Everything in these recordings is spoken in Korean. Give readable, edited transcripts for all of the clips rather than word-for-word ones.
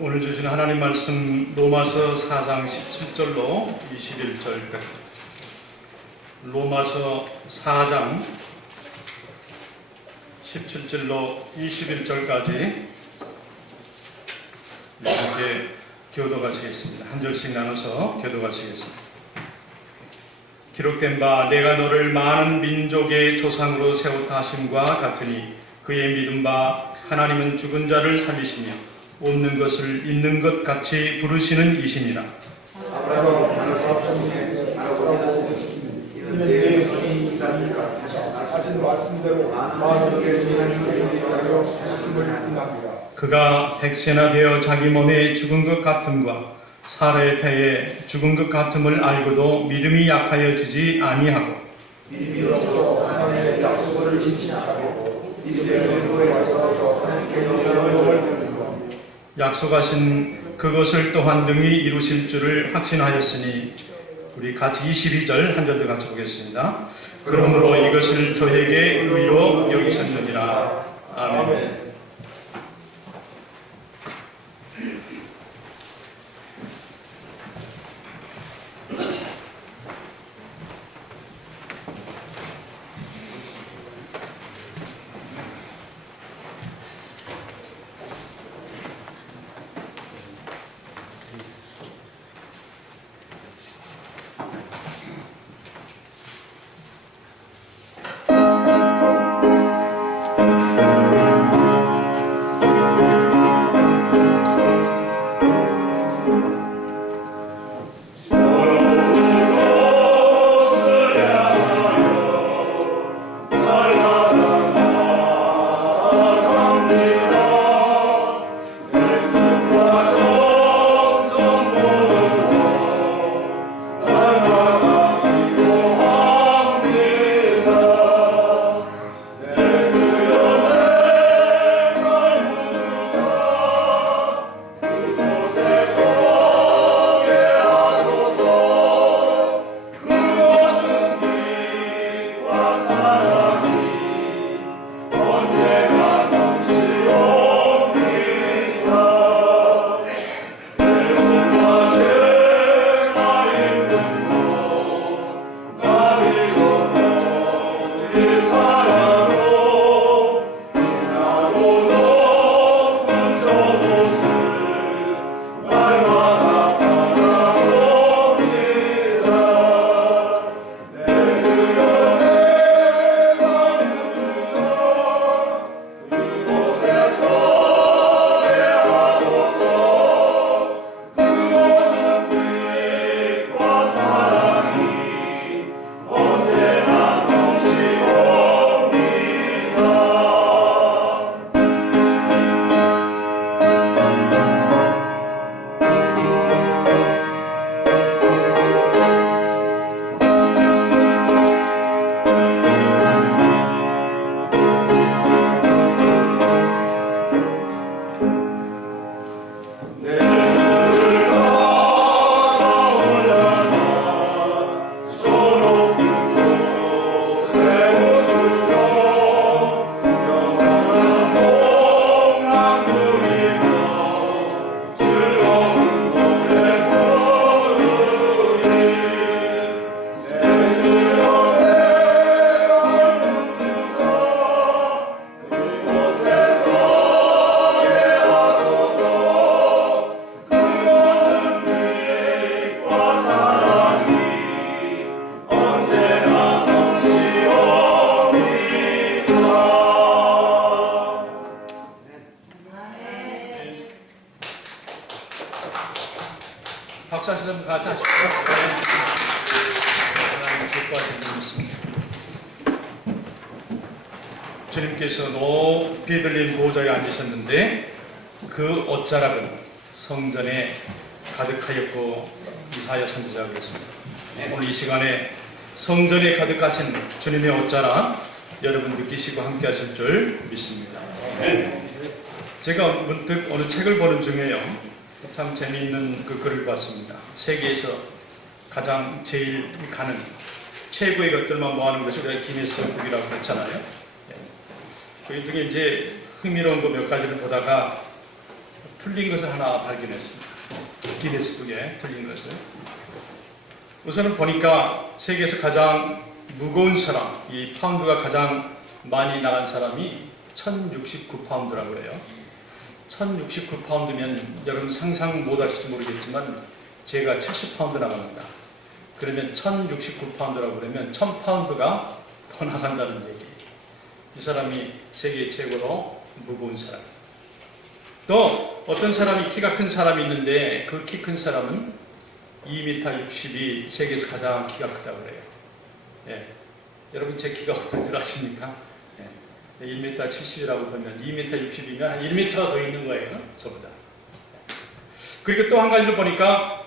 오늘 주신 하나님 말씀 로마서 4장 17절로 21절까지, 로마서 4장 17절로 21절까지 이렇게 교도하시겠습니다. 한 절씩 나눠서 교도하시겠습니다. 기록된 바 내가 너를 많은 민족의 조상으로 세웠다 하심과 같으니 그의 믿은 바 하나님은 죽은 자를 살리시며 없는 것을 있는 것 같이 부르시는 이시니라. 그가 백세나 되어 자기 몸에 죽은 것 같음과 사례의 태에 죽은 것 같음을 알고도 믿음이 약하여지지 아니하고 믿음이 없어 하나님의 약속을 지키시고 믿음의 근거에 와서 하나님께 영광을 약속하신 그것을 또한 능히 이루실 줄을 확신하였으니, 우리 같이 22절 한 절 더 같이 보겠습니다. 그러므로 이것을 저에게 의로 여기셨느니라. 아멘. 박수 한번 같이 하십시오. 하나님 기뻐하시는 분이십니다. 주님께서 높이 들린 보좌에 앉으셨는데 그 옷자락은 성전에 가득하였고 이사야 선지자가 그랬습니다. 오늘 이 시간에 성전에 가득하신 주님의 옷자락 여러분 느끼시고 함께 하실 줄 믿습니다. 제가 문득 어느 책을 보는 중에요, 참 재미있는 그 글을 봤습니다. 세계에서 가장 제일 가는 최고의 것들만 모아놓은 것이 우리가 기네스북이라고 그랬잖아요. 그 중에 이제 흥미로운 거 몇 가지를 보다가 틀린 것을 하나 발견했습니다. 기네스북에 틀린 것을. 우선은 보니까 세계에서 가장 무거운 사람, 이 파운드가 가장 많이 나간 사람이 1069파운드라고 그래요. 1069파운드면 여러분 상상 못하실지 모르겠지만 제가 70파운드 나갑니다. 그러면 1069파운드라고 그러면 1000파운드가 더 나간다는 얘기. 이 사람이 세계 최고로 무거운 사람. 또 어떤 사람이 키가 큰 사람이 있는데 그 키 큰 사람은 2m 60이 세계에서 가장 키가 크다고 그래요. 예. 여러분 제 키가 어떤 줄 아십니까? 예. 1m 70이라고 보면 2m 60이면 1m가 더 있는 거예요. 저보다. 그리고 또 한 가지를 보니까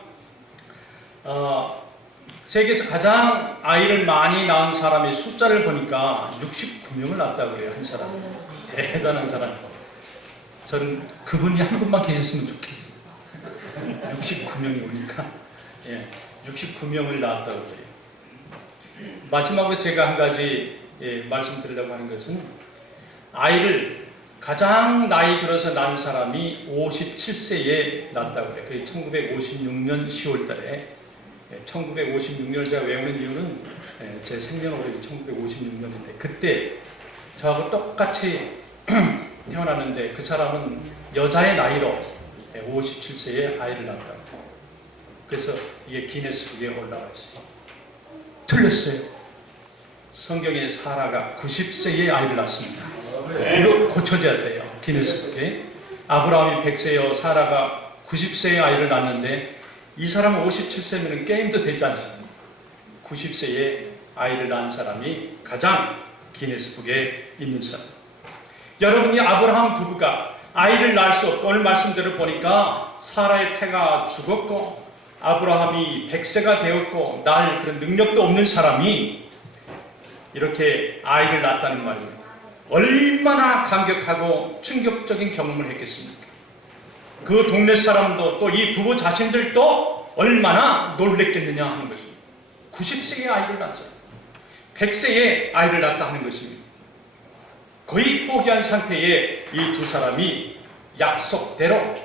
세계에서 가장 아이를 많이 낳은 사람의 숫자를 보니까 69명을 낳았다고 그래요. 한 사람. 대단한 사람. 저는 그분이 한 분만 계셨으면 좋겠어요. 69명이 오니까. 예, 69명을 낳았다고 그래요. 마지막으로 제가 한 가지 말씀드리려고 하는 것은 아이를 가장 나이 들어서 낳은 사람이 57세에 낳았다고 그래요. 그게 1956년 10월 달에 1956년을 제가 외우는 이유는 제 생년월일이 1956년인데 그때 저하고 똑같이 태어났는데 그 사람은 여자의 나이로 57세에 아이를 낳았다고. 그래서 이게 기네스북에 올라와 있어요. 틀렸어요. 성경에 사라가 90세에 아이를 낳습니다. 이거 고쳐져야 돼요. 기네스북에. 아브라함이 100세요. 사라가 90세에 아이를 낳았는데 이 사람은 57세면 게임도 되지 않습니다. 90세에 아이를 낳은 사람이 가장 기네스북에 있는 사람. 여러분이 아브라함 부부가 아이를 낳을 수 없고 오늘 말씀대로 보니까 사라의 태가 죽었고 아브라함이 100세가 되었고 낳을 그런 능력도 없는 사람이 이렇게 아이를 낳았다는 말입니다. 얼마나 감격하고 충격적인 경험을 했겠습니까? 그 동네 사람도 또 이 부부 자신들도 얼마나 놀랬겠느냐 하는 것입니다. 90세에 아이를 낳았어요. 100세에 아이를 낳았다 하는 것입니다. 거의 포기한 상태에 이 두 사람이 약속대로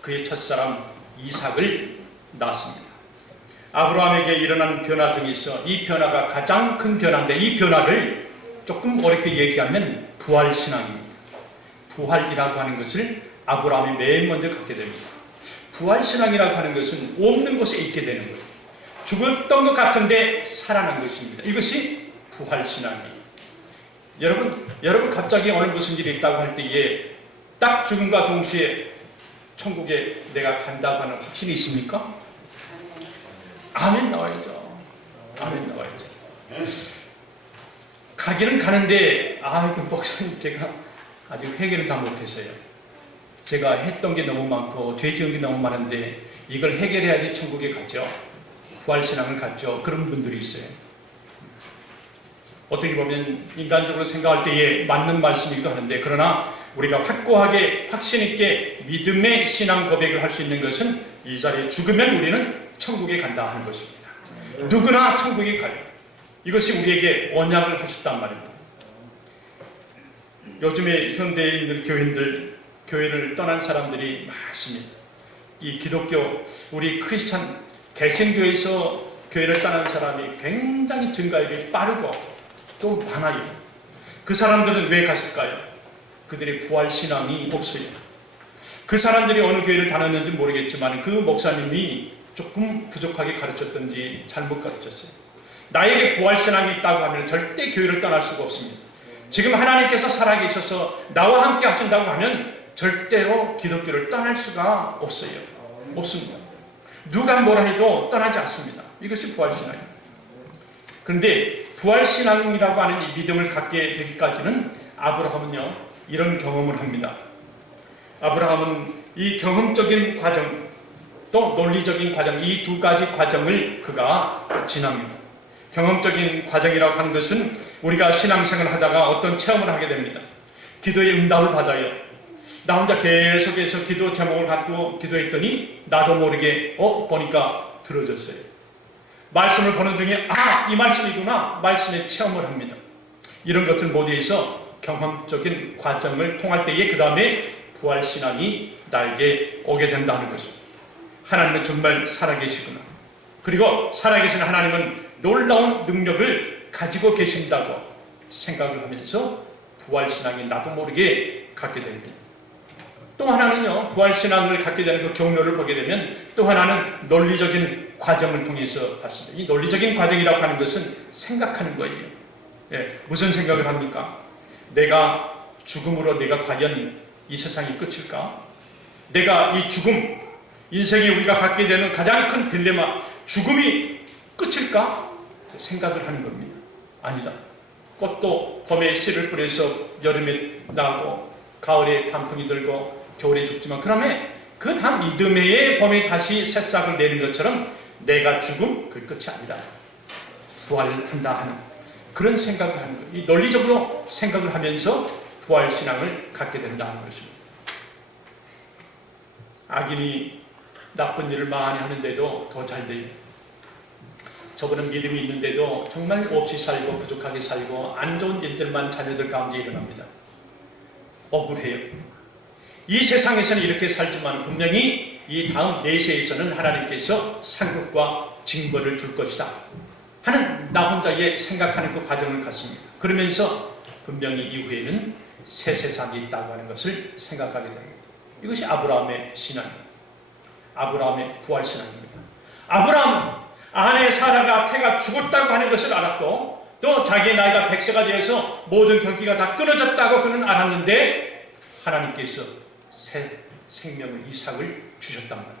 그의 첫사람 이삭을 낳았습니다. 아브라함에게 일어난 변화 중에서 이 변화가 가장 큰 변화인데 이 변화를 조금 어렵게 얘기하면 부활신앙입니다. 부활이라고 하는 것을 아브라함이 맨 먼저 갖게 됩니다. 부활신앙이라고 하는 것은 없는 곳에 있게 되는 거예요. 죽었던 것 같은데 살아난 것입니다. 이것이 부활신앙이에요. 여러분 갑자기 오늘 무슨 일이 있다고 할 때에 딱 죽음과 동시에 천국에 내가 간다고 하는 확신이 있습니까? 아멘 나와야죠. 아멘 나와야죠. 가기는 가는데 목사님 제가 아직 회개를 다 못해서요. 제가 했던 게 너무 많고 죄 지은 게 너무 많은데 이걸 해결해야지 천국에 가죠. 부활신앙을 갖죠. 그런 분들이 있어요. 어떻게 보면 인간적으로 생각할 때에 맞는 말씀이기도 하는데 그러나 우리가 확고하게 확신 있게 믿음의 신앙 고백을 할 수 있는 것은 이 자리에 죽으면 우리는 천국에 간다 하는 것입니다. 누구나 천국에 가요. 이것이 우리에게 언약을 하셨단 말입니다. 요즘에 현대인들 교인들 교회를 떠난 사람들이 많습니다. 이 기독교 우리 크리스찬 개신교에서 교회를 떠난 사람이 굉장히 증가율이 빠르고 좀 많아요. 그 사람들은 왜 갔을까요? 그들의 부활신앙이 없어요. 그 사람들이 어느 교회를 다녔는지 모르겠지만 그 목사님이 조금 부족하게 가르쳤던지 잘못 가르쳤어요. 나에게 부활신앙이 있다고 하면 절대 교회를 떠날 수가 없습니다. 지금 하나님께서 살아계셔서 나와 함께 하신다고 하면 절대로 기독교를 떠날 수가 없어요. 없습니다. 누가 뭐라 해도 떠나지 않습니다. 이것이 부활신앙입니다. 그런데 부활신앙이라고 하는 이 믿음을 갖게 되기까지는 아브라함은요 이런 경험을 합니다. 아브라함은 이 경험적인 과정 또 논리적인 과정 이 두 가지 과정을 그가 지납니다. 경험적인 과정이라고 하는 것은 우리가 신앙생활을 하다가 어떤 체험을 하게 됩니다. 기도의 응답을 받아요. 나 혼자 계속해서 기도 제목을 갖고 기도했더니 나도 모르게 보니까 들어졌어요. 말씀을 보는 중에 이 말씀이구나 말씀에 체험을 합니다. 이런 것들 모두에서 경험적인 과정을 통할 때에 그 다음에 부활신앙이 나에게 오게 된다 하는 것입니다. 하나님은 정말 살아계시구나. 그리고 살아계신 하나님은 놀라운 능력을 가지고 계신다고 생각을 하면서 부활신앙이 나도 모르게 갖게 됩니다. 또 하나는요, 부활신앙을 갖게 되는 그 경로를 보게 되면 또 하나는 논리적인 과정을 통해서 봤습니다. 이 논리적인 과정이라고 하는 것은 생각하는 거예요. 예, 무슨 생각을 합니까? 내가 죽음으로 내가 과연 이 세상이 끝일까? 내가 이 죽음, 인생에 우리가 갖게 되는 가장 큰 딜레마, 죽음이 끝일까? 생각을 하는 겁니다. 아니다. 꽃도 봄에 씨를 뿌려서 여름에 나고 가을에 단풍이 들고 겨울에 죽지만 그러면 그 다음 이듬해에 봄에 다시 새싹을 내는 것처럼 내가 죽음 그 끝이 아니다. 부활한다 하는 그런 생각을 하는 거예요. 이 논리적으로 생각을 하면서 부활신앙을 갖게 된다 하는 것입니다. 악인이 나쁜 일을 많이 하는데도 더 잘 돼요. 저분은 믿음이 있는데도 정말 없이 살고 부족하게 살고 안 좋은 일들만 자녀들 가운데 일어납니다. 억울해요. 이 세상에서는 이렇게 살지만 분명히 이 다음 내세에서는 하나님께서 상급과 징벌을 줄 것이다 하는 나 혼자의 생각하는 그 과정을 갖습니다. 그러면서 분명히 이후에는 새 세상이 있다고 하는 것을 생각하게 됩니다. 이것이 아브라함의 신앙입니다. 아브라함의 부활신앙입니다. 아브라함은 아내 사라가 태가 죽었다고 하는 것을 알았고 또 자기의 나이가 100세가 되어서 모든 경기가 다 끊어졌다고 그는 알았는데 하나님께서 새 생명을 이삭을 주셨단 말이에요.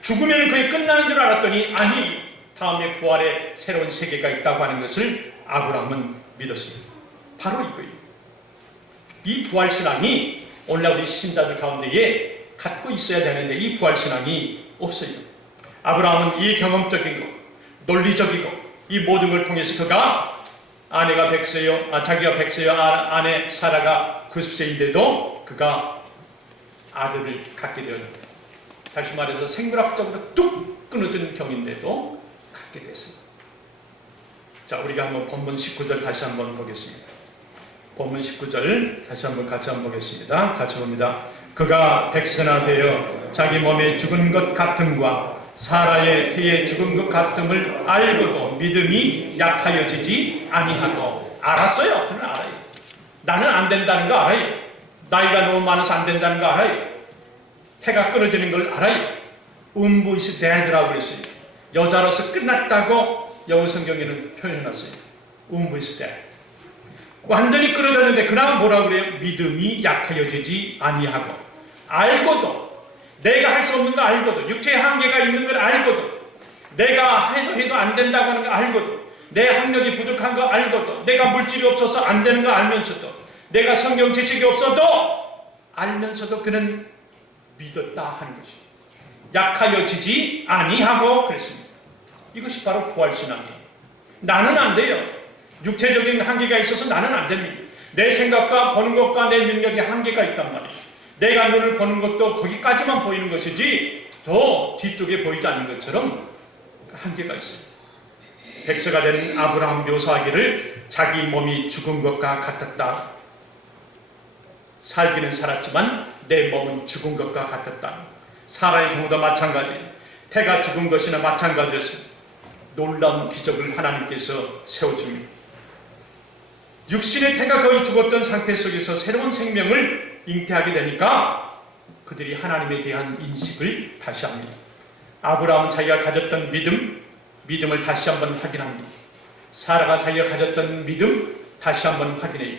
죽으면 그게 끝나는 줄 알았더니 아니 다음에 부활의 새로운 세계가 있다고 하는 것을 아브라함은 믿었습니다. 바로 이거예요. 이 부활신앙이 오늘날 우리 신자들 가운데에 갖고 있어야 되는데 이 부활신앙이 없어요. 아브라함은 이 경험적인 것, 논리적이고 이 모든 걸 통해서 그가 아내가 100세요, 자기가 100세요, 아내 사라가 90세인데도 그가 아들을 갖게 되었습니다. 다시 말해서 생물학적으로 뚝 끊어진 경인데도 갖게 됐습니다. 자, 우리가 한번 본문 19절 다시 한번 보겠습니다. 본문 19절 다시 한번 같이 한번 보겠습니다. 같이 봅니다. 그가 100세나 되어 자기 몸에 죽은 것 같음과 사라의 태에 죽은 것 같음을 알고도 믿음이 약하여지지 아니하고 알았어요. 그는 알아요. 나는 안 된다는 거 알아요. 나이가 너무 많아서 안 된다는 거 알아요. 태가 끊어지는 걸 알아요. 음부 is dead라고 그랬어요. 여자로서 끝났다고 영어 성경에는 표현해놨어요. 음부 is dead. 완전히 끊어졌는데 그나마 뭐라고 그래요? 믿음이 약하여지지 아니하고 알고도 내가 할 수 없는 거 알고도 육체의 한계가 있는 걸 알고도 내가 해도 안 된다고 하는 거 알고도 내 학력이 부족한 거 알고도 내가 물질이 없어서 안 되는 거 알면서도 내가 성경 지식이 없어도 알면서도 그는 믿었다 하는 것이 약하여지지 아니하고 그랬습니다. 이것이 바로 부활신앙이에요. 나는 안 돼요. 육체적인 한계가 있어서 나는 안 됩니다. 내 생각과 보는 것과 내 능력에 한계가 있단 말이에요. 내가 눈을 보는 것도 거기까지만 보이는 것이지 더 뒤쪽에 보이지 않는 것처럼 한계가 있어요. 100세가 된 아브라함 묘사하기를 자기 몸이 죽은 것과 같았다. 살기는 살았지만 내 몸은 죽은 것과 같았다. 사라의 경우도 마찬가지예요. 태가 죽은 것이나 마찬가지였습니다. 놀라운 기적을 하나님께서 세워줍니다. 육신의 태가 거의 죽었던 상태 속에서 새로운 생명을 잉태하게 되니까 그들이 하나님에 대한 인식을 다시 합니다. 아브라함은 자기가 가졌던 믿음을 다시 한번 확인합니다. 사라가 자기가 가졌던 믿음 다시 한번 확인해요.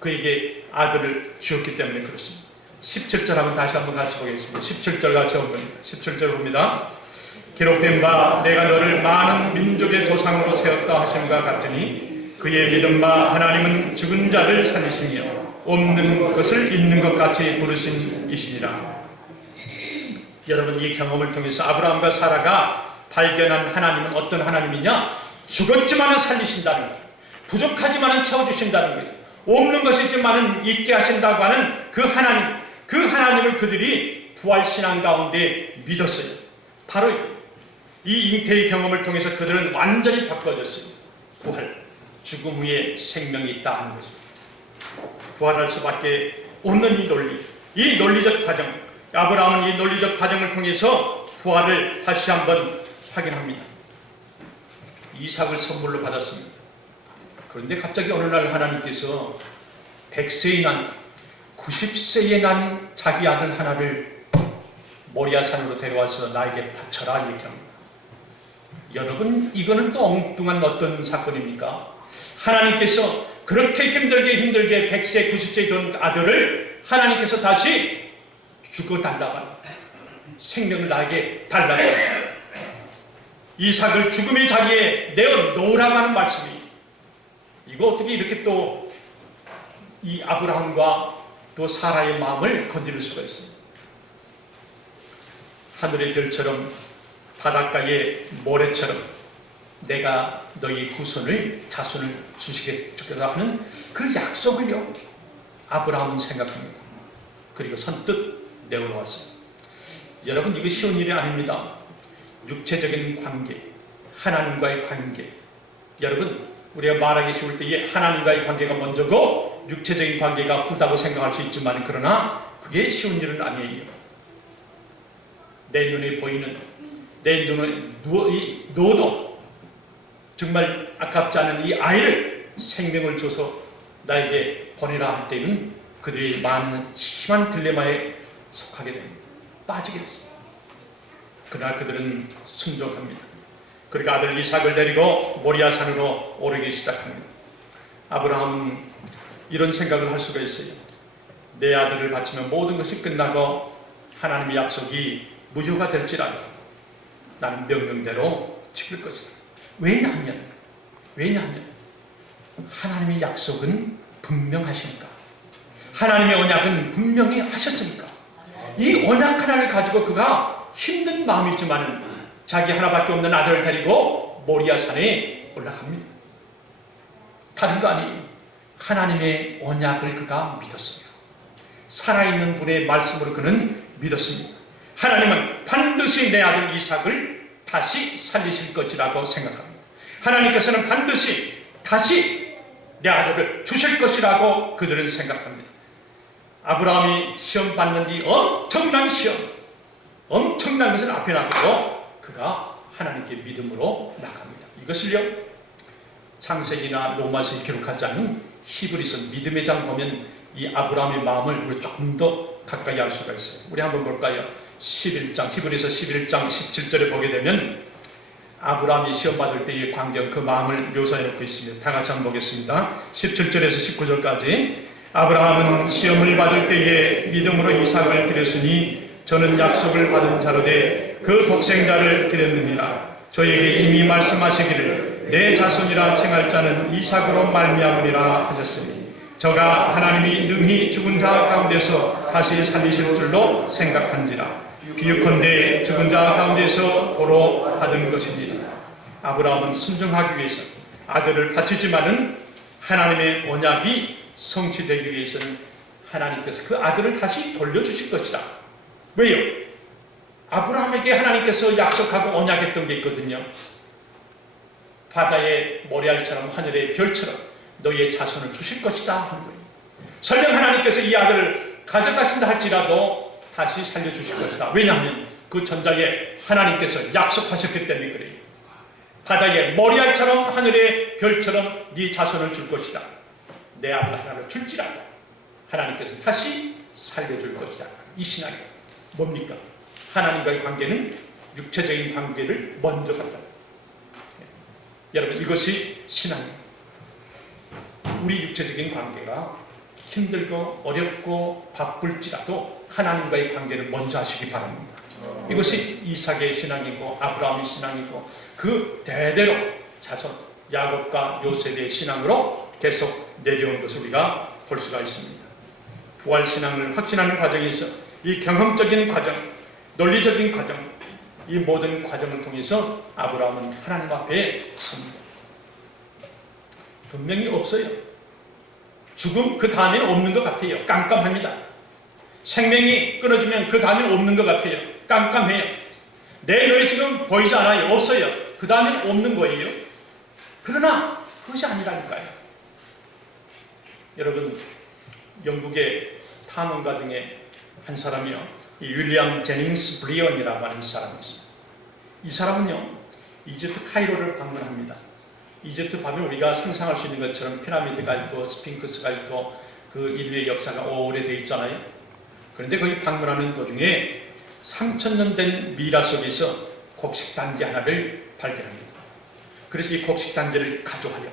그에게 아들을 주었기 때문에 그렇습니다. 17절 한번 다시 한번 같이 보겠습니다. 17절 같이 한번 봅니다. 17절 봅니다. 기록된 바 내가 너를 많은 민족의 조상으로 세웠다 하심과 같으니 그의 믿음 바 하나님은 죽은 자를 살리시며 없는 것을 있는 것 같이 부르신 이시니라. 여러분, 이 경험을 통해서 아브라함과 사라가 발견한 하나님은 어떤 하나님이냐? 죽었지만은 살리신다는 거예요. 부족하지만은 채워주신다는 거예요. 없는 것이지만은 있게 하신다고 하는 그 하나님을 그들이 부활신앙 가운데 믿었어요. 바로 이 잉태의 경험을 통해서 그들은 완전히 바꿔졌어요. 부활, 죽음 후에 생명이 있다 하는 것입니다. 부활할 수밖에 얻는 이 논리, 이 논리적 과정, 아브라함은 이 논리적 과정을 통해서 부활을 다시 한번 확인합니다. 이삭을 선물로 받았습니다. 그런데 갑자기 어느 날 하나님께서 100세에 난 90세에 난 자기 아들 하나를 모리아 산으로 데려와서 나에게 바쳐라 얘기합니다. 여러분, 이거는 또 엉뚱한 어떤 사건입니까? 하나님께서 그렇게 힘들게 100세 90세 된 아들을 하나님께서 다시 죽어달라고, 생명을 나에게 달라고, 이삭을 죽음의 자리에 내어놓으라고 하는 말씀이, 이거 어떻게 이렇게 또 이 아브라함과 또 사라의 마음을 건드릴 수가 있습니다. 하늘의 별처럼 바닷가의 모래처럼 내가 너희 후손을 자손을 주시겠다 하는 그 약속을요, 아브라함은 생각합니다. 그리고 선뜻 내어놓았어요. 여러분, 이거 쉬운 일이 아닙니다. 육체적인 관계, 하나님과의 관계, 여러분, 우리가 말하기 쉬울 때에 하나님과의 관계가 먼저고 육체적인 관계가 후다고 생각할 수 있지만, 그러나 그게 쉬운 일은 아니에요. 내 눈에 보이는, 내 눈에 누워도 정말 아깝지 않은 이 아이를 생명을 줘서 나에게 보내라 할 때는 그들이 많은 심한 딜레마에 속하게 됩니다. 빠지게 됐습니다. 그러나 그들은 순종합니다. 그리고 아들 이삭을 데리고 모리아 산으로 오르기 시작합니다. 아브라함은 이런 생각을 할 수가 있어요. 내 아들을 바치면 모든 것이 끝나고 하나님의 약속이 무효가 될지라도 나는 명령대로 지킬 것이다. 왜냐하면 하나님의 약속은 분명하시니까, 하나님의 언약은 분명히 하셨으니까, 이 언약 하나를 가지고 그가 힘든 마음이지만 자기 하나밖에 없는 아들을 데리고 모리아 산에 올라갑니다. 다른 거 아니에요. 하나님의 언약을 그가 믿었어요. 살아있는 분의 말씀으로 그는 믿었습니다. 하나님은 반드시 내 아들 이삭을 다시 살리실 것이라고 생각합니다. 하나님께서는 반드시 다시 내 아들을 주실 것이라고 그들은 생각합니다. 아브라함이 시험 받는 이 엄청난 시험, 엄청난 것을 앞에 놔두고 그가 하나님께 믿음으로 나갑니다. 이것을요, 창세기나 로마서에 기록하지 않은 히브리서 믿음의 장 보면 이 아브라함의 마음을 우리 조금 더 가까이 알 수가 있어요. 우리 한번 볼까요? 11장, 히브리서 11장 17절에 보게 되면 아브라함이 시험 받을 때의 광경, 그 마음을 묘사해 놓고 있습니다. 다 같이 한번 보겠습니다. 17절에서 19절까지. 아브라함은 시험을 받을 때에 믿음으로 이삭을 드렸으니 저는 약속을 받은 자로되 그 독생자를 드렸느니라. 저에게 이미 말씀하시기를 내 자손이라 칭할 자는 이삭으로 말미암으리라 하셨으니 저가 하나님이 능히 죽은 자 가운데서 다시 살리실 줄로 생각한지라. 비유컨대 죽은 자 가운데서 도로 받은 것입니다. 아브라함은 순종하기 위해서 아들을 바치지만은 하나님의 언약이 성취되기 위해서는 하나님께서 그 아들을 다시 돌려주실 것이다. 왜요? 아브라함에게 하나님께서 약속하고 언약했던 게 있거든요. 바다의 모래알처럼 하늘의 별처럼 너희의 자손을 주실 것이다 한 거예요. 설령 하나님께서 이 아들을 가져가신다 할지라도 다시 살려주실 것이다. 왜냐하면 그 전작에 하나님께서 약속하셨기 때문에 그래요. 바다의 모래알처럼 하늘의 별처럼 네 자손을 줄 것이다. 내 아들 하나를 줄지라도 하나님께서 다시 살려줄 것이다. 이 신앙이 뭡니까? 하나님과의 관계는 육체적인 관계를 먼저 갖다. 여러분, 이것이 신앙입니다. 우리 육체적인 관계가 힘들고 어렵고 바쁠지라도 하나님과의 관계를 먼저 하시기 바랍니다. 이것이 이삭의 신앙이고 아브라함의 신앙이고 그 대대로 자손 야곱과 요셉의 신앙으로 계속 내려온 것을 우리가 볼 수가 있습니다. 부활신앙을 확신하는 과정에서 이 경험적인 과정, 논리적인 과정, 이 모든 과정을 통해서 아브라함은 하나님 앞에 섭니다. 분명히 없어요. 죽음 그 다음에는 없는 것 같아요. 깜깜합니다. 생명이 끊어지면 그 다음에는 없는 것 같아요. 깜깜해요. 내 눈에 지금 보이지 않아요. 없어요. 그 다음에는 없는 거예요. 그러나 그것이 아니라니까요. 여러분, 영국의 탐험가 중에 한 사람이요, 이 윌리엄 제닝스 브리언이라고 하는 사람이 있습니다. 이 사람은요, 이집트 카이로를 방문합니다. 이집트 가면 우리가 상상할 수 있는 것처럼 피라미드가 있고 스핑크스가 있고 그 인류의 역사가 오래되어 있잖아요. 그런데 거기 방문하는 도중에 3000년 된 미라 속에서 곡식단지 하나를 발견합니다. 그래서 이 곡식단지를 가져와요.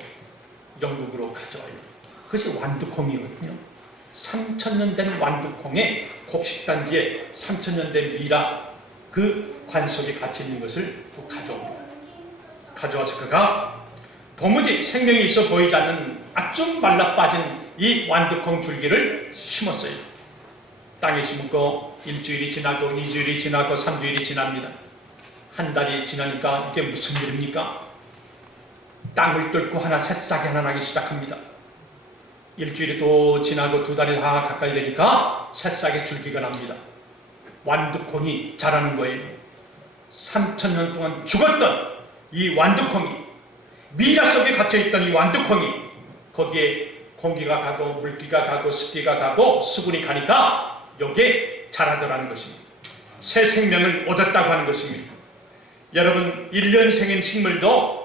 영국으로 가져와요. 그것이 완두콩이거든요. 3000년 된 완두콩에 곡식단지에 3000년 된 미라 그 관석에 갇혀 있는 것을 가져옵니다. 가져와서 그가 도무지 생명이 있어 보이지 않는 아주 말라빠진 이 완두콩 줄기를 심었어요. 땅에 심고 일주일이 지나고 2주일이 지나고 3주일이 지납니다. 한 달이 지나니까 이게 무슨 일입니까? 땅을 뚫고 하나 새싹이 하나 나기 시작합니다. 일주일이 또 지나고 2달이 다 가까이 되니까 새싹의 줄기가 납니다. 완두콩이 자라는 거예요. 3000년 동안 죽었던 이 완두콩이, 미라 속에 갇혀있던 이 완두콩이, 거기에 공기가 가고 물기가 가고 습기가 가고 수분이 가니까 여기에 자라더라는 것입니다. 새 생명을 얻었다고 하는 것입니다. 여러분, 1년생인 식물도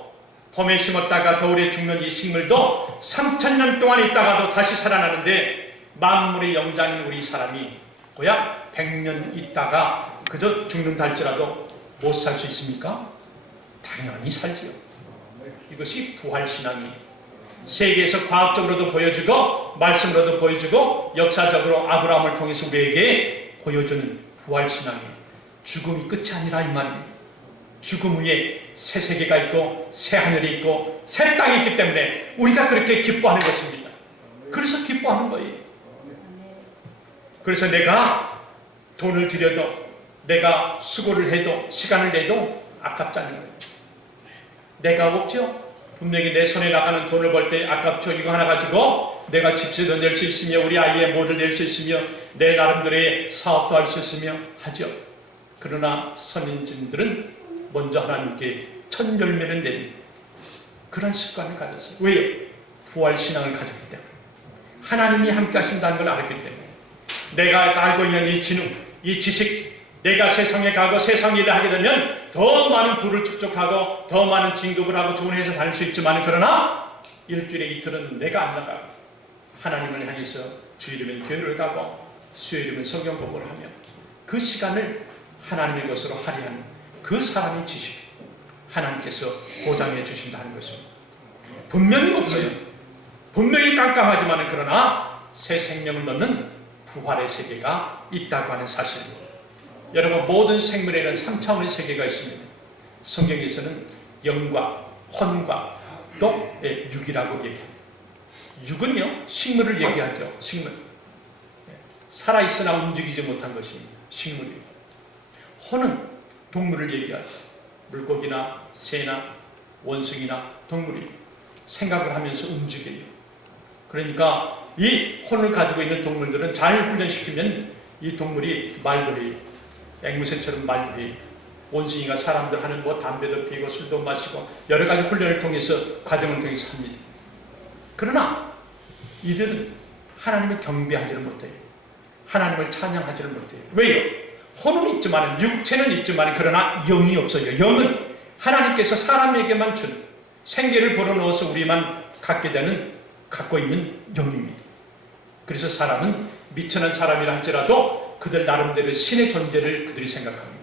봄에 심었다가 겨울에 죽는 이 식물도 3000년 동안 있다가도 다시 살아나는데, 만물의 영장인 우리 사람이 고작 100년 있다가 그저 죽는다 할지라도 못 살 수 있습니까? 당연히 살지요. 이것이 부활신앙이에요. 세계에서 과학적으로도 보여주고 말씀으로도 보여주고 역사적으로 아브라함을 통해서 우리에게 보여주는 부활신앙이에요. 죽음이 끝이 아니라 이 말입니다. 죽음 후에 새 세계가 있고 새 하늘이 있고 새 땅이 있기 때문에 우리가 그렇게 기뻐하는 것입니다. 그래서 기뻐하는 거예요. 그래서 내가 돈을 들여도, 내가 수고를 해도, 시간을 내도 아깝지 않은 거예요. 내가 없죠? 분명히 내 손에 나가는 돈을 벌 때 아깝죠. 이거 하나 가지고 내가 집세도 낼 수 있으며 우리 아이의 모를 낼 수 있으며 내 나름대로의 사업도 할 수 있으며 하죠. 그러나 선인진들은 먼저 하나님께 첫 열매를 내는 그런 습관을 가졌어요. 왜요? 부활신앙을 가졌기 때문에, 하나님이 함께 하신다는 걸 알았기 때문에, 내가 알고 있는 이 지능, 이 지식, 내가 세상에 가고 세상 일을 하게 되면 더 많은 부를 축적하고 더 많은 진급을 하고 좋은 회사 다닐 수 있지만, 그러나 일주일에 이틀은 내가 안 나가고 하나님을 향해서 주일이면 교회를 가고 수요일이면 성경 공부를 하며 그 시간을 하나님의 것으로 할애하는 그 사람의 지식, 하나님께서 보장해 주신다는 것입니다. 분명히 없어요. 분명히 깜깜하지만 그러나 새 생명을 넣는 부활의 세계가 있다고 하는 사실입니다. 여러분, 모든 생물에는 3차원의 세계가 있습니다. 성경에서는 영과 혼과 또 육이라고 얘기합니다. 육은요, 식물을 얘기하죠. 식물. 살아있으나 움직이지 못한 것입니다. 식물이에요. 혼은 동물을 얘기하죠. 물고기나 새나 원숭이나 동물이 생각을 하면서 움직여요. 그러니까 이 혼을 가지고 있는 동물들은 잘 훈련시키면 이 동물이 말도 해요. 앵무새처럼 말도 해요. 원숭이가 사람들 하는 뭐 담배도 피우고 술도 마시고 여러 가지 훈련을 통해서, 과정을 통해서 합니다. 그러나 이들은 하나님을 경배하지를 못해요. 하나님을 찬양하지를 못해요. 왜요? 혼은 있지만, 육체는 있지만 그러나 영이 없어요. 영은 하나님께서 사람에게만 준, 생계를 불어넣어서 우리만 갖게 되는, 갖고 있는 영입니다. 그래서 사람은 미천한 사람이라 할지라도 그들 나름대로 신의 존재를 그들이 생각합니다.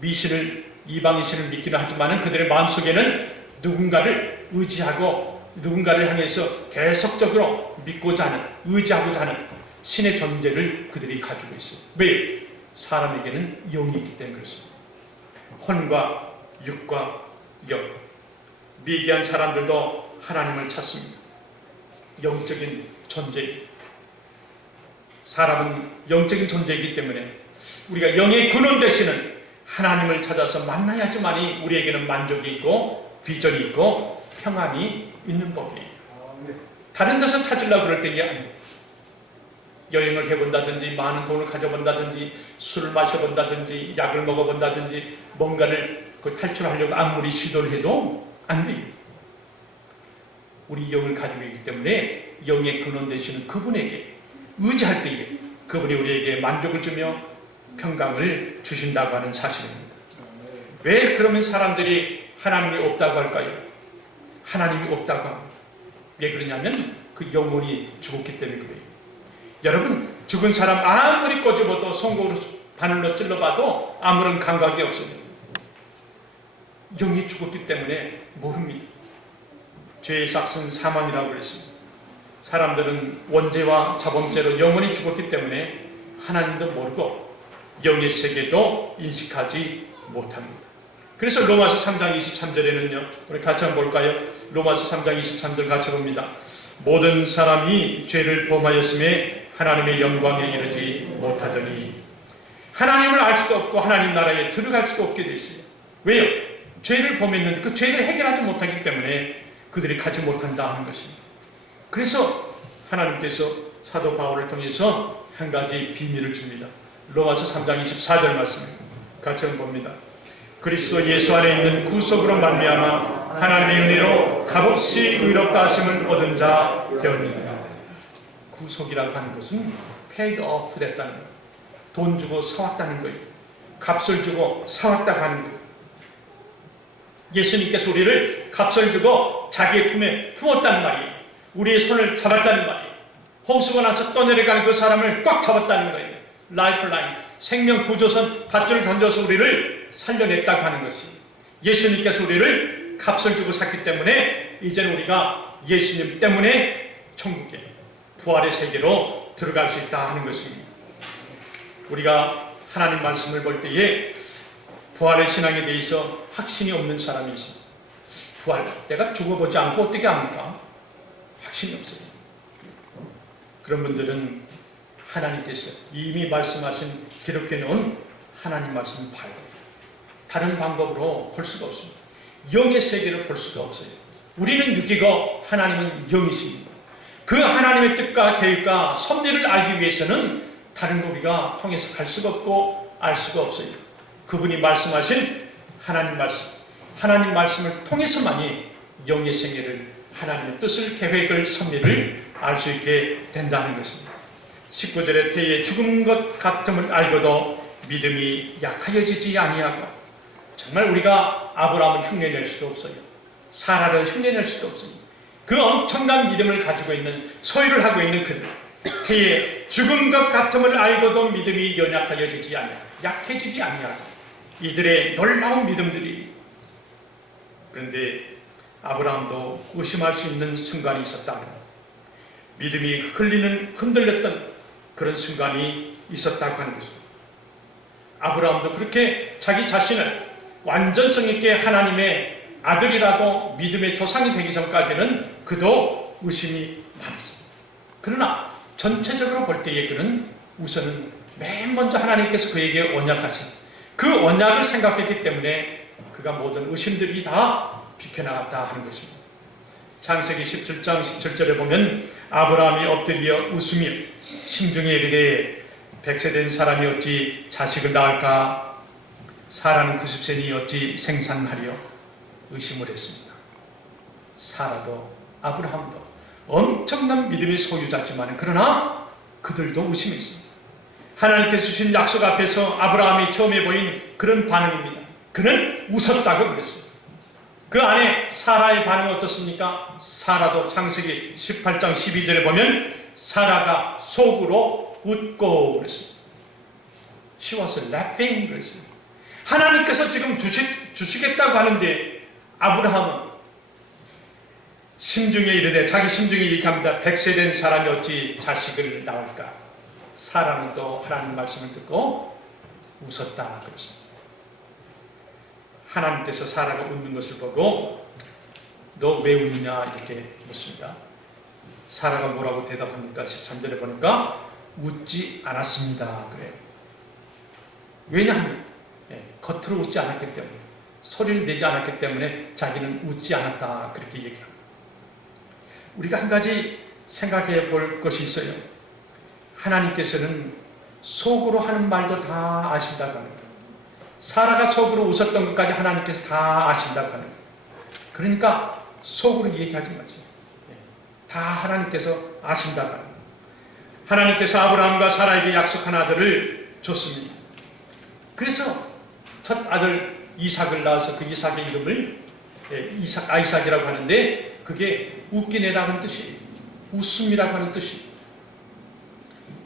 미신을, 이방의 신을 믿기는 하지만 그들의 마음속에는 누군가를 의지하고 누군가를 향해서 계속적으로 믿고자 하는, 의지하고자 하는 신의 존재를 그들이 가지고 있어요. 왜? 사람에게는 영이 있기 때문에 그렇습니다. 혼과 육과 영. 미개한 사람들도 하나님을 찾습니다. 영적인 존재. 사람은 영적인 존재이기 때문에 우리가 영의 근원 되시는 하나님을 찾아서 만나야지만이 우리에게는 만족이 있고 비전이 있고 평안이 있는 법이에요. 다른 데서 찾으려고 그럴 때 이게 안 돼요. 여행을 해본다든지 많은 돈을 가져본다든지 술을 마셔본다든지 약을 먹어본다든지 뭔가를 탈출하려고 아무리 시도를 해도 안 돼요. 우리 영을 가지고 있기 때문에 영의 근원 되시는 그분에게 의지할 때에 그분이 우리에게 만족을 주며 평강을 주신다고 하는 사실입니다. 왜 그러면 사람들이 하나님이 없다고 할까요? 하나님이 없다고 합니다. 왜 그러냐면 그 영혼이 죽었기 때문에 그래요. 여러분, 죽은 사람 아무리 꼬집어도 송곳으로 바늘로 찔러봐도 아무런 감각이 없어요. 영이 죽었기 때문에 모릅니다. 죄의 삭은 사망이라고 그랬습니다. 사람들은 원죄와 자범죄로 영혼이 죽었기 때문에 하나님도 모르고 영의 세계도 인식하지 못합니다. 그래서 로마서 3장 23절에는요, 우리 같이 한번 볼까요? 로마서 3장 23절 같이 봅니다. 모든 사람이 죄를 범하였음에 하나님의 영광에 이르지 못하더니, 하나님을 알 수도 없고 하나님 나라에 들어갈 수도 없게 되어 있어요. 왜요? 죄를 범했는데 그 죄를 해결하지 못하기 때문에 그들이 가지 못한다 하는 것입니다. 그래서 하나님께서 사도 바울을 통해서 한 가지 비밀을 줍니다. 로마서 3장 24절 말씀입니다. 같이 한번 봅니다. 그리스도 예수 안에 있는 구속으로 말미암아 하나님의 은혜로 값없이 의롭다 하심을 얻은 자 되었느니라. 구속이라고 하는 것은 paid off 됐다는 거예요. 돈 주고 사왔다는 거예요. 값을 주고 사왔다고 하는 거예요. 예수님께서 우리를 값을 주고 자기의 품에 품었다는 말이에요. 우리의 손을 잡았다는 말이에요. 홍수가 나서 떠내려가는 그 사람을 꽉 잡았다는 거예요. 라이프라인, 생명 구조선 밧줄을 던져서 우리를 살려냈다고 하는 것이에요. 예수님께서 우리를 값을 주고 샀기 때문에 이제는 우리가 예수님 때문에 천국에, 부활의 세계로 들어갈 수 있다 하는 것입니다. 우리가 하나님 말씀을 볼 때에 부활의 신앙에 대해서 확신이 없는 사람이 있습니다. 부활, 내가 죽어보지 않고 어떻게 합니까? 확신이 없어요. 그런 분들은 하나님께서 이미 말씀하신, 기록해 놓은 하나님 말씀을 봐야 돼요. 다른 방법으로 볼 수가 없습니다. 영의 세계를 볼 수가 없어요. 우리는 육이고 하나님은 영이십니다. 그 하나님의 뜻과 계획과 섭리를 알기 위해서는 다른 우리가 통해서 갈 수가 없고 알 수가 없어요. 그분이 말씀하신 하나님 말씀을 통해서만이 영의 세계를, 하나님의 뜻을, 계획을, 섭리를 알 수 있게 된다는 것입니다. 19절에 태의 죽은 것 같음을 알고도 믿음이 약하여지지 아니하고, 정말 우리가 아브라함을 흉내낼 수도 없어요. 사라를 흉내낼 수도 없어요. 그 엄청난 믿음을 가지고 있는, 소유를 하고 있는 그들, 태의 죽은 것 같음을 알고도 믿음이 연약하여지지 아니하고, 약해지지 아니하고, 이들의 놀라운 믿음들이. 그런데 아브라함도 의심할 수 있는 순간이 있었다. 믿음이 흔들렸던 그런 순간이 있었다고 하는 것입니다. 아브라함도 그렇게 자기 자신을 완전성 있게 하나님의 아들이라고 믿음의 조상이 되기 전까지는 그도 의심이 많았습니다. 그러나 전체적으로 볼 때에 그는 우선은 맨 먼저 하나님께서 그에게 언약하신 그 언약을 생각했기 때문에 그가 모든 의심들이 다 비켜나갔다 하는 것입니다. 창세기 17장 17절에 보면 아브라함이 엎드려 웃으며 심중에 이르되 100세 된 사람이 어찌 자식을 낳을까? 사라는 90세니 어찌 생산하리요? 의심을 했습니다. 사라도 아브라함도 엄청난 믿음의 소유자지만 그러나 그들도 의심했습니다. 하나님께서 주신 약속 앞에서 아브라함이 처음에 보인 그런 반응입니다. 그는 웃었다고 그랬어요. 그 안에 사라의 반응은 어떻습니까? 사라도 창세기 18장 12절에 보면 사라가 속으로 웃고 그랬습니다. She was laughing 그랬습니다. 하나님께서 지금 주시겠다고 하는데 아브라함은 심중에 이르되, 자기 심중에 얘기합니다. 100세 된 사람이 어찌 자식을 낳을까? 사라는 또 하나님 말씀을 듣고 웃었다 그랬습니다. 하나님께서 사라가 웃는 것을 보고 너 왜 웃느냐 이렇게 묻습니다. 사라가 뭐라고 대답합니까? 13절에 보니까 웃지 않았습니다 그래요. 왜냐하면 겉으로 웃지 않았기 때문에, 소리를 내지 않았기 때문에 자기는 웃지 않았다 그렇게 얘기합니다. 우리가 한 가지 생각해 볼 것이 있어요. 하나님께서는 속으로 하는 말도 다 아신다고 하는 거예요. 사라가 속으로 웃었던 것까지 하나님께서 다 아신다고 하는 거예요. 그러니까 속으로 얘기하지 마세요. 다 하나님께서 아신다고 하는 거예요. 하나님께서 아브라함과 사라에게 약속한 아들을 줬습니다. 그래서 첫 아들 이삭을 낳아서 그 이삭의 이름을 아이삭이라고 하는데, 그게 웃기네라고 하는 뜻이에요. 웃음이라고 하는 뜻이에요.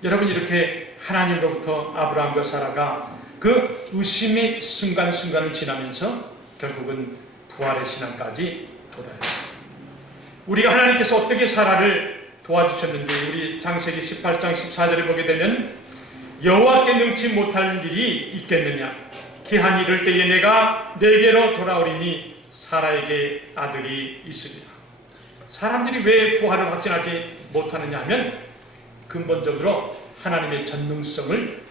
여러분, 이렇게 하나님으로부터 아브라함과 사라가 그 의심의 순간순간을 지나면서 결국은 부활의 신앙까지 도달했습니다. 우리가 하나님께서 어떻게 사라를 도와주셨는지 우리 창세기 18장 14절에 보게 되면, 여호와께 능치 못할 일이 있겠느냐, 기한이 이를 때에 내가 내게로 돌아오리니 사라에게 아들이 있으리라. 사람들이 왜 부활을 확신하지 못하느냐 하면, 근본적으로 하나님의 전능성을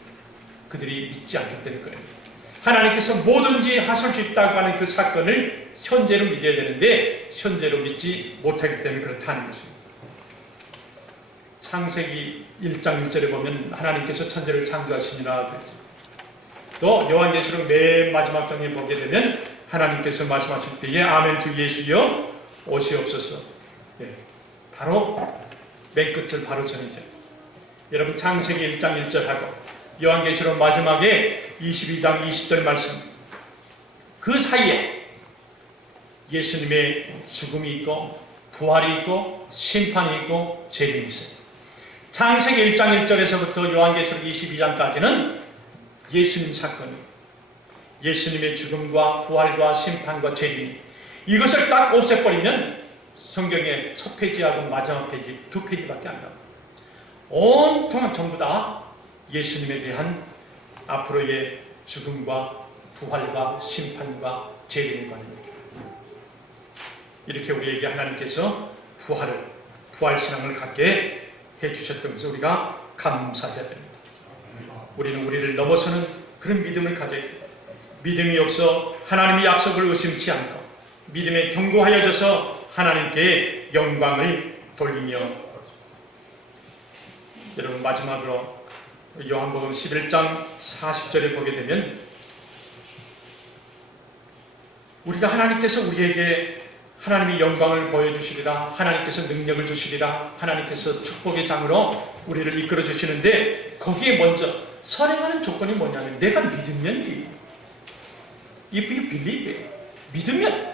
그들이 믿지 않기 때문에 거예요. 하나님께서 뭐든지 하실 수 있다고 하는 그 사건을 현재로 믿어야 되는데 현재로 믿지 못하기 때문에 그렇다는 것입니다. 창세기 1장 1절에 보면 하나님께서 천지를 창조하시니라 그랬죠. 또 요한계시록 맨 마지막 장에 보게 되면 하나님께서 말씀하실 때에 아멘 주 예수여 오시옵소서. 바로 맨 끝을 바로 전이죠. 여러분, 창세기 1장 1절하고 요한계시록 마지막에 22장 20절 말씀, 그 사이에 예수님의 죽음이 있고 부활이 있고 심판이 있고 재림이 있어요. 창세기 1장 1절에서부터 요한계시록 22장까지는 예수님 사건이에요. 예수님의 죽음과 부활과 심판과 재림, 이것을 딱 없애버리면 성경의 첫 페이지하고 마지막 페이지 두 페이지밖에 안 나와요. 온통은 전부 다 예수님에 대한 앞으로의 죽음과 부활과 심판과 재림에 관한 얘기입니다. 이렇게 우리에게 하나님께서 부활신앙을 갖게 해주셨던 것을 우리가 감사해야 됩니다. 우리는 우리를 넘어서는 그런 믿음을 가져야 돼요. 믿음이 없어 하나님의 약속을 의심치 않고 믿음에 견고하여져서 하나님께 영광을 돌리며, 여러분, 마지막으로 요한복음 11장 40절에 보게 되면, 우리가 하나님께서 우리에게 하나님의 영광을 보여주시리라, 하나님께서 능력을 주시리라, 하나님께서 축복의 장으로 우리를 이끌어 주시는데, 거기에 먼저 선행하는 조건이 뭐냐면 내가 믿으면 돼요. If you believe, 믿으면,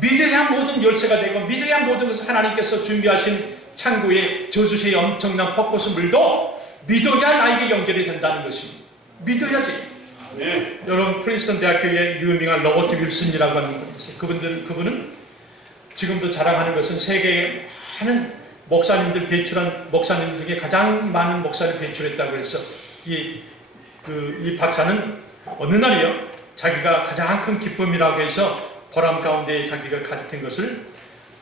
믿어야 모든 열쇠가 되고 믿어야 모든 것을 하나님께서 준비하신 창고의 저수지의 엄청난 폭포수물도 믿어야 나에게 연결이 된다는 것입니다. 믿어야지. 네. 여러분, 프린스턴 대학교의 유명한 로버트 윌슨이라고 하는 분이 있어요. 그분은 지금도 자랑하는 것은 세계에 많은 목사님들 배출한 목사님들 중에 가장 많은 목사를 배출했다고 해서 이 박사는 어느 날이요, 자기가 가장 큰 기쁨이라고 해서 보람 가운데 자기가 가득한 것을,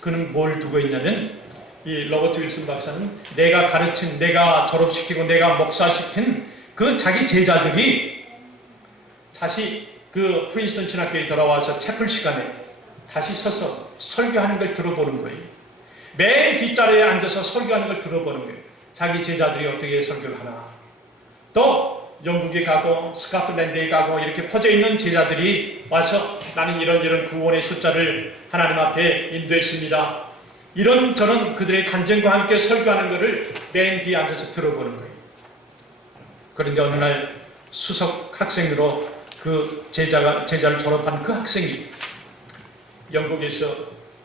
그는 뭘 두고 있냐면, 이 로버트 윌슨 박사는 내가 가르친, 내가 졸업시키고 내가 목사시킨 그 자기 제자들이 다시 그 프린스턴 신학교에 돌아와서 채플 시간에 다시 서서 설교하는 걸 들어보는 거예요. 맨 뒷자리에 앉아서 설교하는 걸 들어보는 거예요. 자기 제자들이 어떻게 설교를 하나. 또 영국에 가고 스코틀랜드에 가고 이렇게 퍼져 있는 제자들이 와서 나는 이런 구원의 숫자를 하나님 앞에 인도했습니다. 이런저런 그들의 간증과 함께 설교하는 것을 맨 뒤에 앉아서 들어보는 거예요. 그런데 어느 날 수석 학생으로 그 제자를 졸업한 그 학생이 영국에서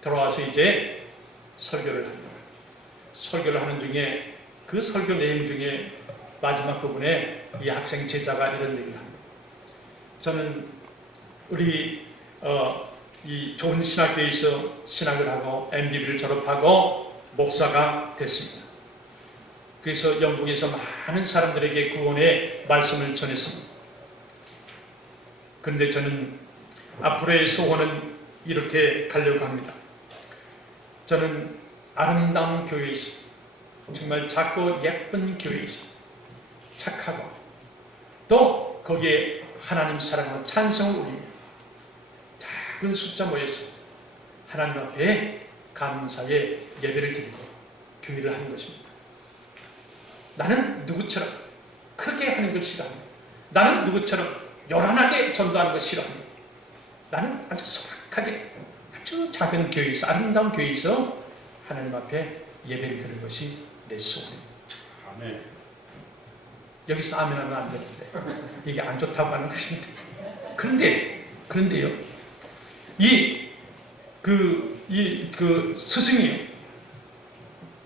들어와서 이제 설교를 합니다. 설교를 하는 중에 그 설교 내용 중에 마지막 부분에 이 학생 제자가 이런 얘기를 합니다. 저는 우리 이 좋은 신학교에서 신학을 하고 MDB를 졸업하고 목사가 됐습니다. 그래서 영국에서 많은 사람들에게 구원의 말씀을 전했습니다. 그런데 저는 앞으로의 소원은 이렇게 가려고 합니다. 저는 아름다운 교회에서, 정말 작고 예쁜 교회에서 착하고 또 거기에 하나님 사랑하고 찬성을 올립니다. 작은 숫자 모여서 하나님 앞에 감사의 예배를 드리고 교회를 하는 것입니다. 나는 누구처럼 크게 하는 걸 싫어합니다. 나는 누구처럼 요란하게 전도하는 걸 싫어합니다. 나는 아주 소박하게 아주 작은 교회에서, 아름다운 교회에서 하나님 앞에 예배를 드리는 것이 내 소원입니다. 아멘. 여기서 아멘하면 안 되는데 이게 안 좋다고 하는 것입니다. 그런데요, 그 스승이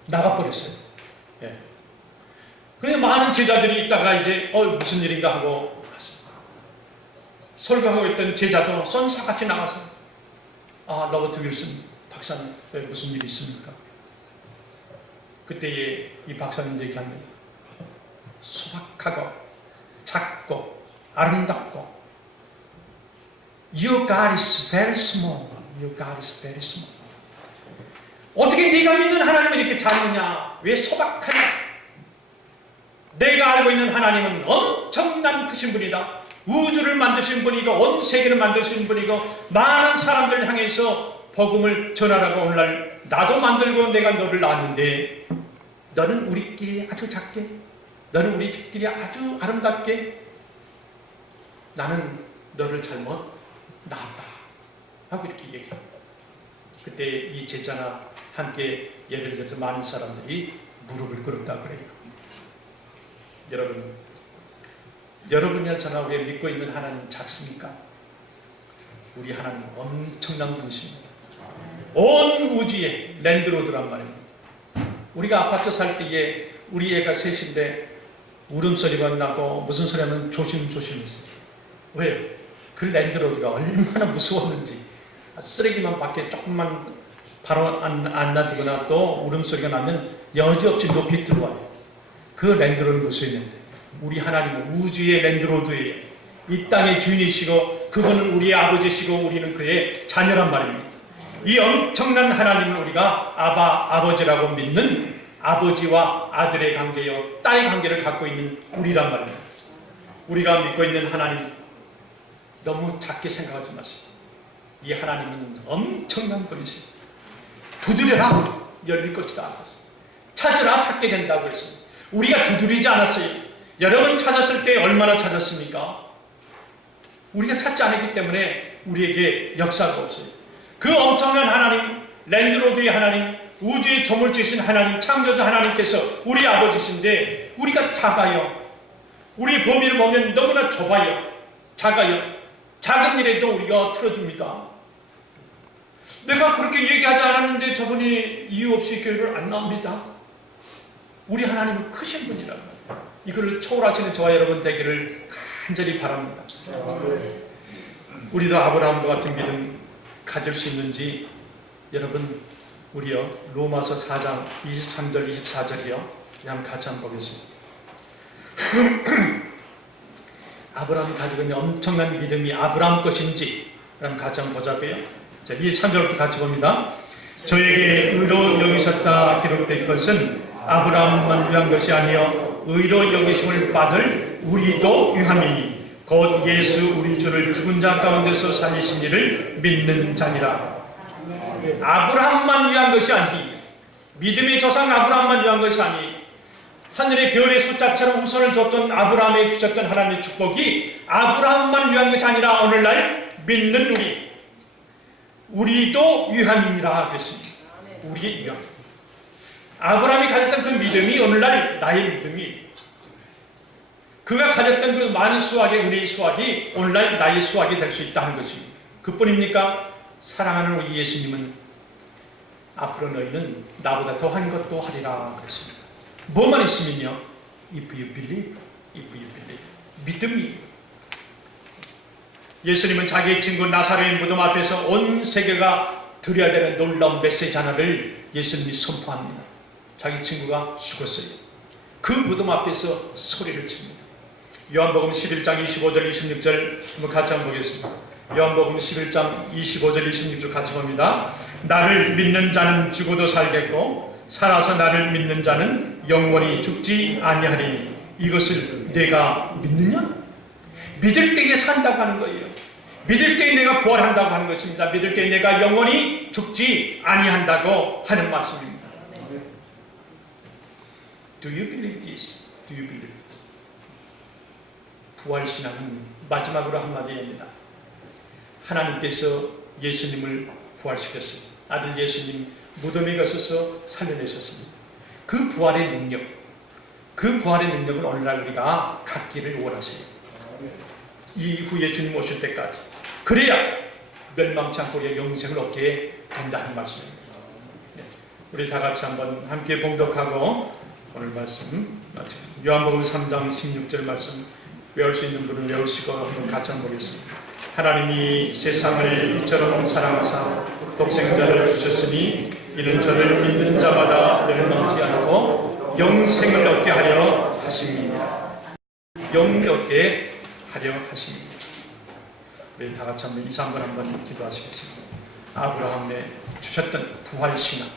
나가버렸어요. 예. 그래서 많은 제자들이 있다가 이제 무슨 일인가 하고 갔습니다. 설교하고 있던 제자도 쏜사같이 나가서 로버트 윌슨 박사님 왜 무슨 일이 있습니까? 그때에 이 박사님 얘기합니다. 소박하고 작고 아름답고 Your God is very small. Your God is very small. 어떻게 네가 믿는 하나님을 이렇게 작느냐? 왜 소박하냐? 내가 알고 있는 하나님은 엄청난 크신 분이다. 우주를 만드신 분이고 온 세계를 만드신 분이고 많은 사람들을 향해서 복음을 전하라고 오늘날 나도 만들고 내가 너를 낳았는데 너는 우리끼리 아주 작게, 너는 우리끼리 아주 아름답게, 나는 너를 잘못 낳았다 하고 이렇게 얘기합니다. 그때 이 제자나 함께 예를 들어서 많은 사람들이 무릎을 꿇었다 그래요. 여러분이나 저나 왜 믿고 있는 하나님 작습니까? 우리 하나님 엄청난 분이십니다. 온 우주에 랜드로드란 말입니다. 우리가 아파트 살 때에 우리 애가 셋인데 울음소리가 나고 무슨 소리 하면 조심조심했어요. 왜요? 그 랜드로드가 얼마나 무서웠는지. 쓰레기만 밖에 조금만 바로 안 놔두거나 또 울음소리가 나면 여지없이 높이 들어와요. 그 랜드로드를 무서워했는데 우리 하나님은 우주의 랜드로드예요. 이 땅의 주인이시고 그분은 우리의 아버지시고 우리는 그의 자녀란 말입니다. 이 엄청난 하나님을 우리가 아버지라고 믿는 아버지와 아들의 관계요 딸의 관계를 갖고 있는 우리란 말입니다. 우리가 믿고 있는 하나님 너무 작게 생각하지 마세요. 이 하나님은 엄청난 분이세요. 두드려라 열릴 것이다. 찾으라 찾게 된다고 했습니다. 우리가 두드리지 않았어요. 여러분 찾았을 때 얼마나 찾았습니까? 우리가 찾지 않았기 때문에 우리에게 역사가 없어요. 그 엄청난 하나님, 랜드로드의 하나님, 우주의 조물주신 하나님, 창조주 하나님께서 우리 아버지신데 우리가 작아요. 우리 범위를 보면 너무나 좁아요. 작아요. 작은 일에도 우리가 틀어줍니다. 내가 그렇게 얘기하지 않았는데 저분이 이유 없이 교회를 안 나옵니다. 우리 하나님은 크신 분이라고. 이거를 초월하시는 저와 여러분 되기를 간절히 바랍니다. 우리도 아브라함과 같은 믿음 가질 수 있는지 여러분 우리요 로마서 4장 23절 24절이요 한번 같이 한번 보겠습니다. 아브라함이 가지고 있는 엄청난 믿음이 아브라함 것인지 그럼 같이 한번 보자고요. 자, 23절부터 같이 봅니다. 저에게 의로 여기셨다 기록된 것은 아브라함만 위한 것이 아니요 의로 여기심을 받을 우리도 위함이니 곧 예수 우리 주를 죽은 자 가운데서 살리신 이를 믿는 자니라. 아브라함만 위한 것이 아니, 믿음의 조상 아브라함만 위한 것이 아니, 하늘의 별의 숫자처럼 우선을 줬던 아브라함에 주셨던 하나님의 축복이 아브라함만 위한 것이 아니라 오늘날 믿는 우리도 위함이니라 그랬습니다. 우리의 위함. 아브라함이 가졌던 그 믿음이 오늘날 나의 믿음이, 그가 가졌던 그 많은 수확의 은혜의 수확이 오늘날 나의 수확이 될 수 있다는 것입니다. 그뿐입니까? 사랑하는 우리 예수님은 앞으로 너희는 나보다 더한 것도 하리라 그랬습니다. 뭐만 있으면요, if you believe, if you believe, 믿음이. 예수님은 자기의 친구 나사로의 무덤 앞에서 온 세계가 드려야 되는 놀라운 메시지 하나를 예수님이 선포합니다. 자기 친구가 죽었어요. 그 무덤 앞에서 소리를 칩니다. 요한복음 11장 25절 26절 한번 같이 한번 보겠습니다. 요한복음 11장 25절 26절 같이 봅니다. 나를 믿는 자는 죽어도 살겠고 살아서 나를 믿는 자는 영원히 죽지 아니하리니 이것을 내가 믿느냐? 믿을 때에 산다고 하는 거예요. 믿을 때에 내가 부활한다고 하는 것입니다. 믿을 때에 내가 영원히 죽지 아니한다고 하는 말씀입니다. Do you believe this? Do you believe this? 부활신앙은 마지막으로 한마디 합니다. 하나님께서 예수님을 부활시켰어요. 아들 예수님 무덤에 가셔서 살려내셨습니다. 그 부활의 능력, 그 부활의 능력을 오늘날 우리가 갖기를 원하세요. 이후에 주님 오실 때까지. 그래야 멸망치 않고 우리의 영생을 얻게 된다는 말씀입니다. 우리 다 같이 한번 함께 봉독하고 오늘 말씀 마치겠습니다. 요한복음 3장 16절 말씀 외울 수 있는 분은 외우시고 한번 같이 한번 보겠습니다. 하나님이 세상을 이처럼 사랑하사 독생자를 주셨으니 이는 저를 믿는 자마다 멸망치 않고 영생을 얻게 하려 하심이니라. 영생을 얻게 하려 하심이니라. 우리 다 같이 한번 이사 한번 기도하시겠습니다. 아브라함에 주셨던 부활신앙,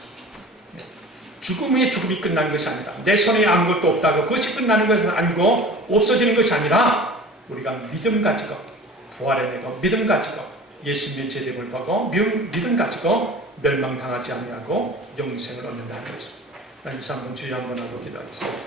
죽음의 죽음이 끝나는 것이 아니라 내 손에 아무것도 없다고 그것이 끝나는 것은 아니고 없어지는 것이 아니라 우리가 믿음 가지고 부활에 내고 믿음 가지고 예수님의 제대를 보고 믿음 가지고 멸망당하지 아니하고 영생을 얻는다는 것입니다. 이사 한번 주의 한번 하고 기도하겠습니다.